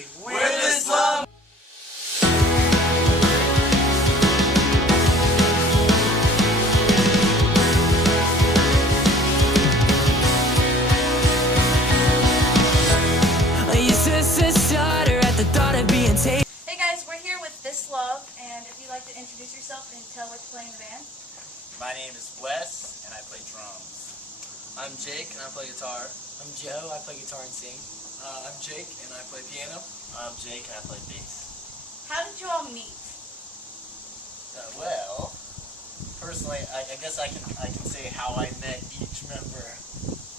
We're this love. Hey guys, we're here with This Love, and if you'd like to introduce yourself and tell what's playing in the band. My name is Wes, and I play drums. I'm Jake, and I play guitar. I'm Joe, I play guitar and sing. I'm Jake, and I play piano. I'm Jake, and I play bass. How did you all meet? Well, personally, I guess I can say how I met each member.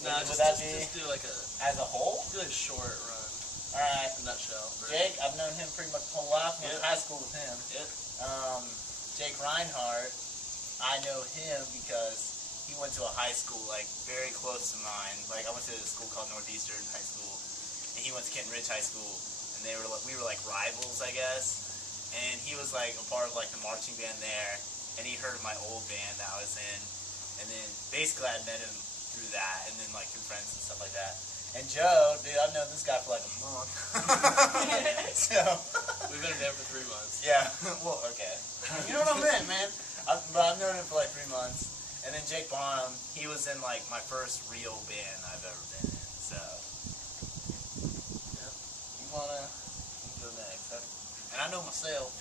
Nah, Would just, that just, be just do like a as a whole? do like a short run, Alright. a nutshell. Jake, I've known him pretty much my whole life. I went to Yep. high school with him. Yep. Jake Reinhardt, I know him because he went to a high school like very close to mine. Like I went to a school called Northeastern High School, and he went to Kenton Ridge High School, and we were like rivals, I guess. And he was like a part of like the marching band there, and he heard my old band that I was in, and then basically I met him through that, and then like through friends and stuff like that. And Joe, dude, I've known this guy for like a month. So We've been in band for 3 months. yeah, well, okay. You know what I meant, man. But I've known him for like 3 months. And then Jake Bonham, he was in like my first real band I've ever been in. So, Yep. you wanna go next? And I know myself.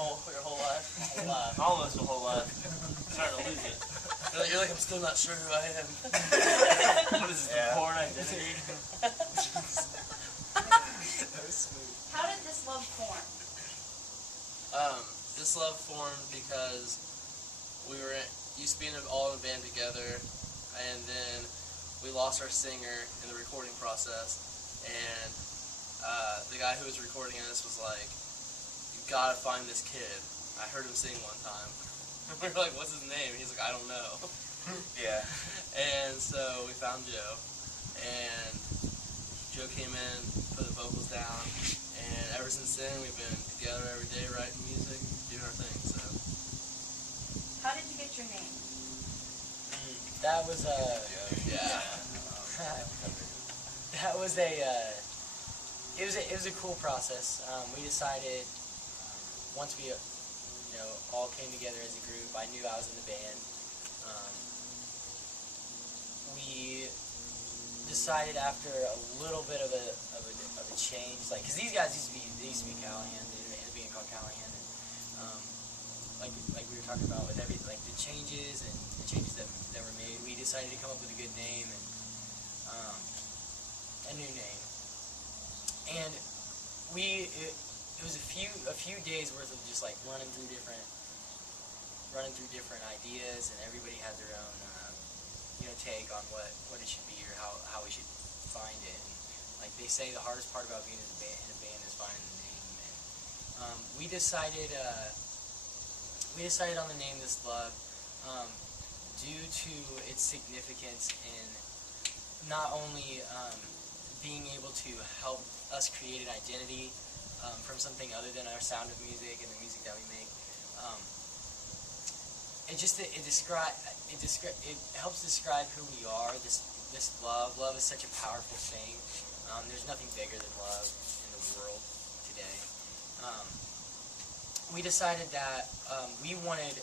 Your whole life. Whole life. Almost your whole life. I'm starting to lose it. You're like, I'm still not sure who I am. What is this, Yeah. the porn identity? How did This Love form? This love formed because we used to be all in a band together, and then we lost our singer in the recording process, and the guy who was recording us was like, "You gotta find this kid." I heard him sing one time. We were like, "What's his name?" He's like, "I don't know." Yeah. And so we found Joe, and Joe came in, put the vocals down, and ever since then we've been together every day writing music, doing our thing. So How did you get your name? That was yeah, that was it was a cool process. We decided once we all came together as a group. I knew I was in the band. We decided after a little bit of a change, like, because these guys used to be Callahan, they had a band called Callahan, and like we were talking about with like the changes and the changes that were made, we decided to come up with a good name and a new name, and it was a few days worth of just like running through different ideas, and everybody had their own take on what it should be or how we should find it. And like they say, the hardest part about being in a band is finding the name. And we decided on the name This Love due to its significance in not only being able to help us create an identity from something other than our sound of music and the music that we make. It helps describe who we are. This love is such a powerful thing. There's nothing bigger than love in the world today. We decided that we wanted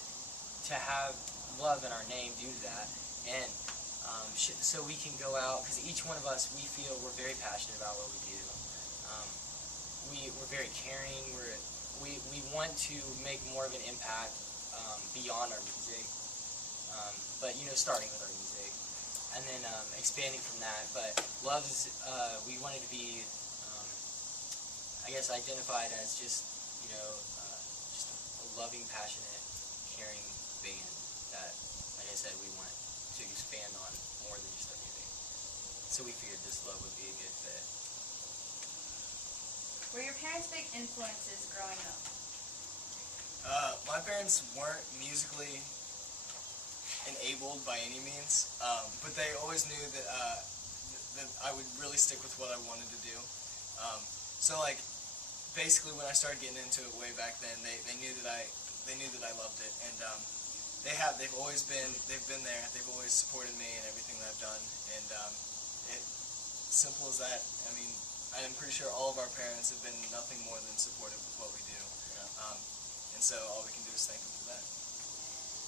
to have love in our name due to that, and so we can go out, because each one of us, we feel we're very passionate about what we do. We're very caring. We want to make more of an impact beyond our music, but starting with our music, and then expanding from that. But love is, we wanted to be, I guess, identified as just just a loving, passionate, caring band that, like I said, we want to expand on more than just our music. So we figured This Love would be a good fit. Were your parents big influences growing up? My parents weren't musically enabled by any means, but they always knew that that I would really stick with what I wanted to do. So like, basically, when I started getting into it way back then, they knew that I loved it, and they've been there. They've always supported me and everything that I've done, and simple as that. I mean, I'm pretty sure all of our parents have been nothing more than supportive of what we do. And so all we can do is thank them for that.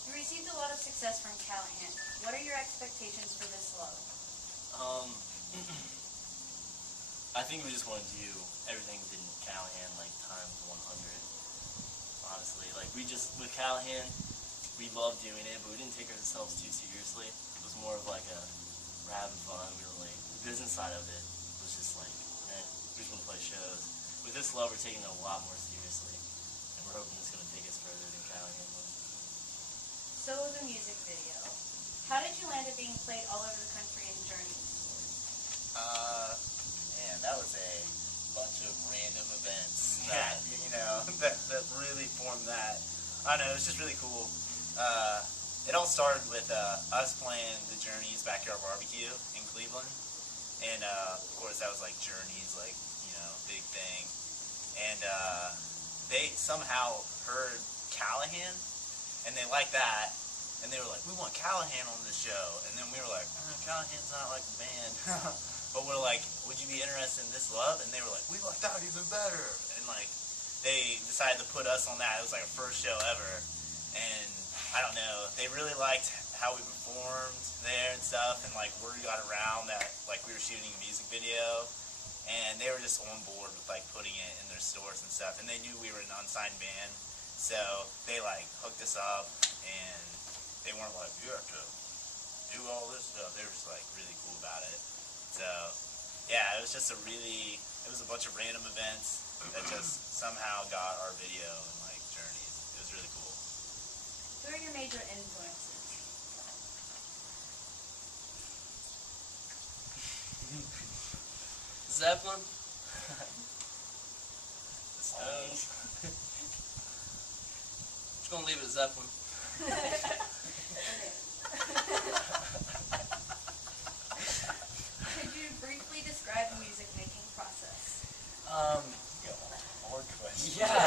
You received a lot of success from Callahan. What are your expectations for this love? I think we just want to do everything in Callahan like times 100. Honestly, like with Callahan, we loved doing it, but we didn't take ourselves too seriously. It was more of like we're having fun. We were like, the business side of it was just like, man, we just want to play shows. With this love, we're taking it a lot more seriously, and we're hoping it's going to take us further than Callahan was. So the music video. How did you land at being played all over the country in Journeys? Man, that was a bunch of random events that, that really formed that. I don't know, it was just really cool. It all started with us playing the Journeys Backyard Barbecue in Cleveland. And, of course, that was like Journeys, like, big thing. And they somehow heard Callahan, and they liked that. And they were like, we want Callahan on the show. And then we were like, Callahan's not like a band. But we're like, would you be interested in This Love? And they were like, we like that even better. And like, they decided to put us on that. It was like our first show ever. And I don't know, they really liked how we performed there and stuff. And like, word got around that like we were shooting a music video. And they were just on board with like putting it in their stores and stuff. And they knew we were an unsigned band. So they like hooked us up, and they weren't like, you have to do all this stuff. They were just like really cool about it. So yeah, it was just it was a bunch of random events that just somehow got our video and like Journeys. It was really cool. Who are your major influences? Zeppelin. The Stones. Just gonna leave it at Zeppelin. Could you briefly describe the music making process? Hard question. Yeah.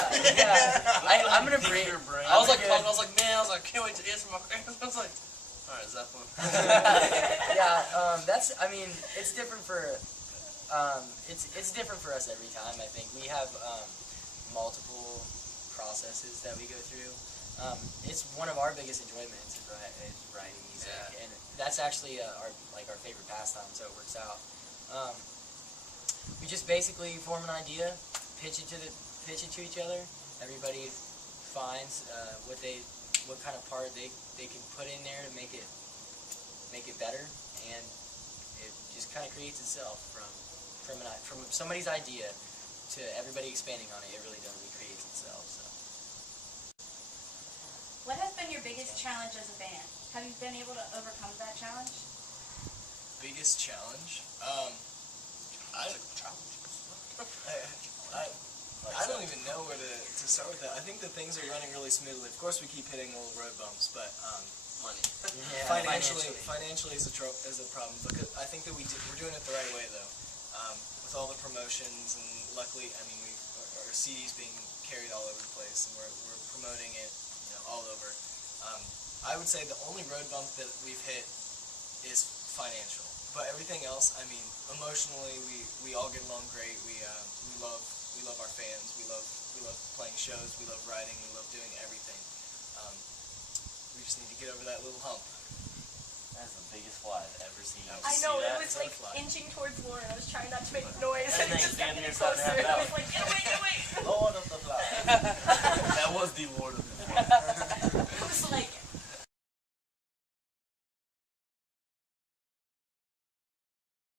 I'm gonna bring. I was like, I can't wait to answer my questions. I was like, all right, Zeppelin. Yeah, it's different for, it's different for us every time. I think we have multiple processes that we go through. It's one of our biggest enjoyments is writing music, and that's actually our favorite pastime. So it works out. We just basically form an idea, pitch it to each other. Everybody finds what kind of part they can put in there to make it better, and it just kind of creates itself from somebody's idea to everybody expanding on it. It really does. It creates itself. So. What has been your biggest challenge as a band? Have you been able to overcome that challenge? Biggest challenge? I don't even know where to start with that. I think that things are running really smoothly. Of course, we keep hitting little road bumps, but Money. Yeah, financially is a problem. Because I think that we're doing it the right way though. With all the promotions, and luckily, our CD's being carried all over the place, and we're promoting it, all over. I would say the only road bump that we've hit is financial. But everything else, emotionally, we all get along great. We love our fans. We love playing shows. We love writing. We love doing everything. We just need to get over that little hump. That's the biggest fly I've ever seen. I know, See it that? was like inching towards Lauren. I was trying not to make noise, And and it then just got standing me here starting closer. to have I was like, get away, get away! Lord of the Flies.